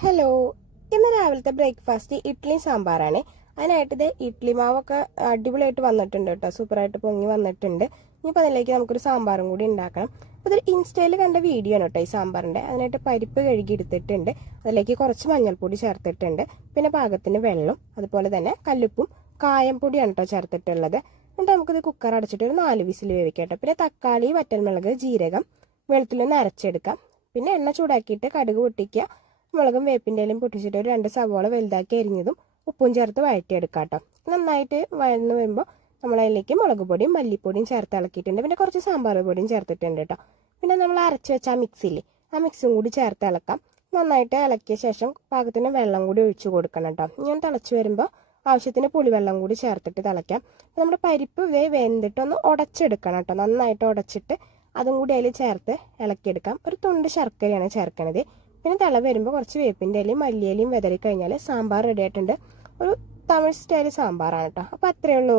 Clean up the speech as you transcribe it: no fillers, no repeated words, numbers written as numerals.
Hello, ഇന്ന് രാവിലത്തെ breakfast ഇഡ്ഡലിയും സാമ്പാറാണ്. അതിനായിട്ട് ഇത് ഇഡ്ഡലി മാവൊക്കെ അടിപൊളിയായിട്ട് വന്നിട്ടുണ്ട് കേട്ടോ, സൂപ്പറായിട്ട് പൊങ്ങി വന്നിട്ടുണ്ട്. ഇനിയിപ്പോൾ അതിലേക്ക് നമുക്കൊരു സാമ്പാറും കൂടി ഉണ്ടാക്കണം. അപ്പോൾ ഇതൊരു ഇൻസ്റ്റയിൽ കണ്ട വീഡിയോ ആണ് കേട്ടോ ഈ സാമ്പാറിൻ്റെ. അതിനായിട്ട് പരിപ്പ് കഴുകി എടുത്തിട്ടുണ്ട്, അതിലേക്ക് കുറച്ച് മഞ്ഞൾപ്പൊടി ചേർത്തിട്ടുണ്ട്, പിന്നെ പാകത്തിന് വെള്ളം, അതുപോലെ തന്നെ കല്ലുപ്പും കായം പൊടിയാണ് കേട്ടോ ചേർത്തിട്ടുള്ളത്. എന്നിട്ട് നമുക്കിത് കുക്കർ അടച്ചിട്ട് ഒരു 4 വിസിൽ വേവിക്കാം കേട്ടോ. പിന്നെ തക്കാളി, വറ്റൽമുളക്, ജീരകം, വെളുത്തുള്ളി അരച്ചെടുക്കാം. പിന്നെ എണ്ണ ചൂടാക്കിയിട്ട് കടുക് പൊട്ടിക്കുക, മുളകും വേപ്പിൻ്റെ ഇലയും പൊട്ടിച്ചിട്ട് ഒരു 2 സവാള വലുതാക്കി അരിഞ്ഞതും ഉപ്പും ചേർത്ത് വഴറ്റിയെടുക്കാം കേട്ടോ. നന്നായിട്ട് വഴന്ന് വരുമ്പോൾ നമ്മളതിലേക്ക് മുളക് പൊടിയും മല്ലിപ്പൊടിയും ചേർത്ത് ഇളക്കിയിട്ടുണ്ട്. പിന്നെ കുറച്ച് സാമ്പാർ പൊടിയും ചേർത്തിട്ടുണ്ട് കേട്ടോ. പിന്നെ നമ്മൾ അരച്ച് വെച്ച ആ മിക്സില്ലേ, ആ മിക്സും കൂടി ചേർത്ത് ഇളക്കാം. നന്നായിട്ട് ഇളക്കിയ ശേഷം പാകത്തിന് വെള്ളം കൂടി ഒഴിച്ചു കൊടുക്കണം കേട്ടോ. ഞാൻ തിളച്ച് വരുമ്പോൾ ആവശ്യത്തിന് പുളിവെള്ളം കൂടി ചേർത്തിട്ട് തിളയ്ക്കാം. നമ്മുടെ പരിപ്പ് വെന്തിട്ട് ഒന്ന് ഉടച്ചെടുക്കണം കേട്ടോ. നന്നായിട്ട് ഉടച്ചിട്ട് അതും കൂടി അതിൽ ചേർത്ത് ഇളക്കിയെടുക്കാം. ഒരു തുണ്ട് ശർക്കരയാണ് ചേർക്കണത്. പിന്നെ തിള വരുമ്പോൾ കുറച്ച് വേപ്പിൻ്റെ ഇലയും മല്ലിയിലയും വിതറി കഴിഞ്ഞാൽ സാമ്പാർ റെഡി ആയിട്ടുണ്ട്. ഒരു തമിഴ് സ്റ്റൈൽ സാമ്പാറാണ് കേട്ടോ. അപ്പോൾ അത്രയേ ഉള്ളൂ.